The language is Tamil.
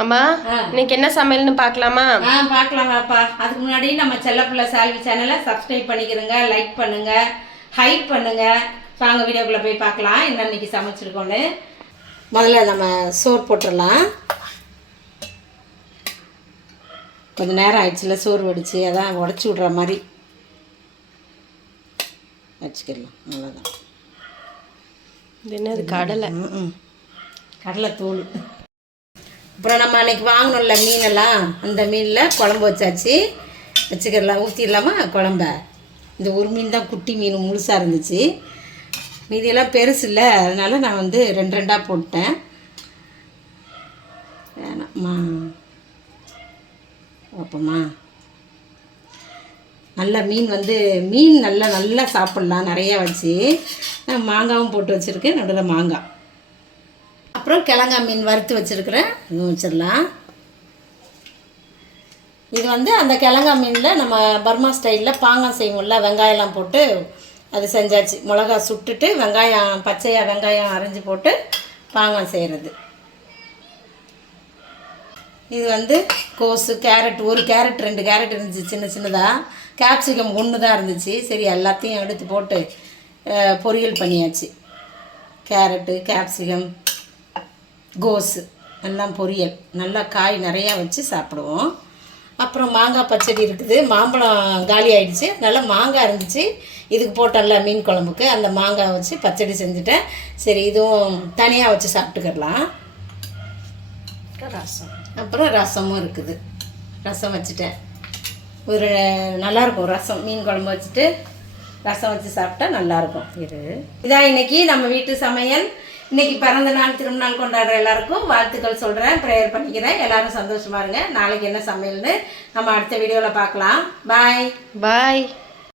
அம்மா இன்னைக்கு என்ன சமையல்னு பார்க்கலாமா? பார்க்கலாம் வாப்பா. அதுக்கு முன்னாடி நம்ம செல்லப்பிள்ளை சால்வி சேனலை சப்ஸ்கிரைப் பண்ணிக்கிறோங்க, லைக் பண்ணுங்க, ஹைப் பண்ணுங்க. வாங்க வீடியோக்குள்ளே போய் பார்க்கலாம் என்ன இன்னைக்கு சமைச்சிருக்கோன்னு. முதல்ல நம்ம சோறு போட்டுடலாம். கொஞ்சம் நேரம் ஆயிடுச்சுல சோறு வடித்து, அதான் உடச்சி விட்ற மாதிரி வச்சுக்கலாம். அவ்வளோதான். இது என்னது? கடலை. கடலை தூள். அப்புறம் நம்ம அன்றைக்கி வாங்கணும்ல மீனெல்லாம், அந்த மீனில் குழம்பு வச்சாச்சு. வச்சுக்கிடலாம், ஊற்றிடலாமா குழம்ப? இந்த ஒரு மீன் தான் குட்டி மீன் முழுசாக இருந்துச்சு, மீதியெல்லாம் பெருசு இல்லை, அதனால் நான் வந்து ரெண்டு ரெண்டாக போட்டேன். வேணாம்மா பார்ப்போம்மா. நல்லா மீன் வந்து மீன் நல்லா சாப்பிட்லாம் நிறையா வச்சு. நான் மாங்காவும் போட்டு வச்சுருக்கேன், நடுவில் மாங்காய். அப்புறம் கிழங்கா மீன் வறுத்து வச்சுருக்கிறேன், இன்னும் வச்சிடலாம். இது வந்து அந்த கிழங்கா மீனில் நம்ம பர்மா ஸ்டைலில் பாங்கம் செய்வோம்ல, வெங்காயம்லாம் போட்டு அது செஞ்சாச்சு. மிளகா சுட்டுட்டு வெங்காயம் பச்சையாக வெங்காயம் அரைஞ்சி போட்டு பாங்கம் செய்கிறது. இது வந்து கோஸு, கேரட், ஒரு கேரட் 2 கேரட் இருந்துச்சு சின்ன சின்னதாக. கேப்சிகம் 1 தான் இருந்துச்சு. சரி எல்லாத்தையும் எடுத்து போட்டு பொரியல் பண்ணியாச்சு. கேரட்டு, கேப்சிகம், கோஸு எல்லாம் பொரியல். நல்லா காய் நிறையா வச்சு சாப்பிடுவோம். அப்புறம் மாங்காய் பச்சடி இருக்குது. மாம்பழம் காலி ஆகிடுச்சு, அதனால் மாங்காய் இருந்துச்சு. இதுக்கு போட்டோம்ல மீன் குழம்புக்கு, அந்த மாங்காய் வச்சு பச்சடி செஞ்சுட்டேன். சரி இதுவும் தனியாக வச்சு சாப்பிட்டுக்கிடலாம். ரசம், அப்புறம் ரசமும் இருக்குது. ரசம் வச்சுட்டேன். ஒரு நல்லாயிருக்கும் ரசம். மீன் குழம்பு வச்சுட்டு ரசம் வச்சு சாப்பிட்டா நல்லாயிருக்கும். இதான் இன்றைக்கி நம்ம வீட்டு சமையல். இன்றைக்கி பிறந்த நாள் திருநாள் கொண்டாடுற எல்லாருக்கும் வாழ்த்துக்கள் சொல்கிறேன், ப்ரேயர் பண்ணிக்கிறேன். எல்லோரும் சந்தோஷமாக இருங்க. நாளைக்கு என்ன சமையல்னு நம்ம அடுத்த வீடியோவில் பார்க்கலாம். பாய்.